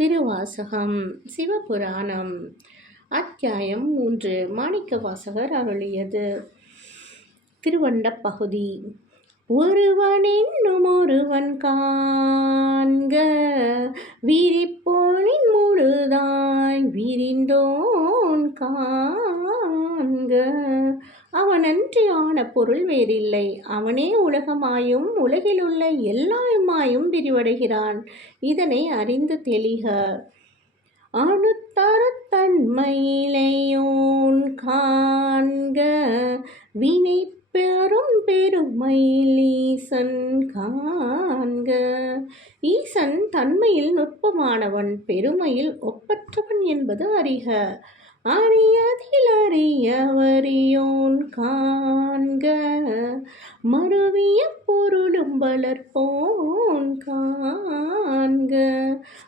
திருவாசகம் சிவபுராணம் அத்தியாயம் மூன்று மாணிக்க வாசகர் அருளியது. திருவண்ட பகுதி ஒருவன் என்னும் ஒருவன் காண்க விரிப்போனின் முழுதாய் விரிந்தோன் காண்க. அவனன்றியான பொருள் வேறில்லை. அவனே உலகமாயும் உலகிலுள்ள எல்லாயுமாயும் விரிவடைகிறான். இதனை அறிந்து தெளிக. அணுத்தரத்தன்மையிலையோன் காண்க. வினை பெரும் பெருமையில் ஈசன் காண்க. ஈசன் தன்மையில் நுட்பமானவன் பெருமையில் ஒப்பற்றவன் என்பது அறிக. அறியதில் அறியவரியோன் காண்க மறுவிய பொருளும் வளர்ப்போன் காண்க.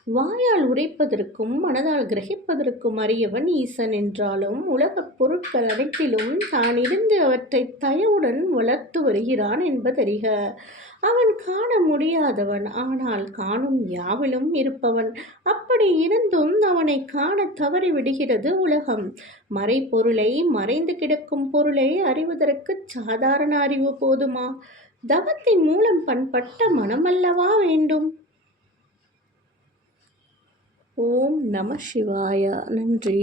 வாயால் உரைப்பதற்கும் மனதால் கிரகிப்பதற்கும் அறியவன் ஈசன் என்றாலும் உலகப் பொருட்கள் அனைத்திலும் தான் இருந்து அவற்றை தயவுடன் வளர்த்து வருகிறான் என்பதறிக. அவன் காண முடியாதவன் ஆனால் காணும் யாவிலும் இருப்பவன் அப்படி இருந்தும் அவனை காண தவறி விடுகிறது உலகம். மறைப்பொருளை மறைந்து கிடக்கும் பொருளை அறிவதற்கு சாதாரண அறிவு போதுமா? தவத்தின் மூலம் பண்பட்ட மனமல்லவா வேண்டும்? ஓம் நம சிவாய. நன்றி.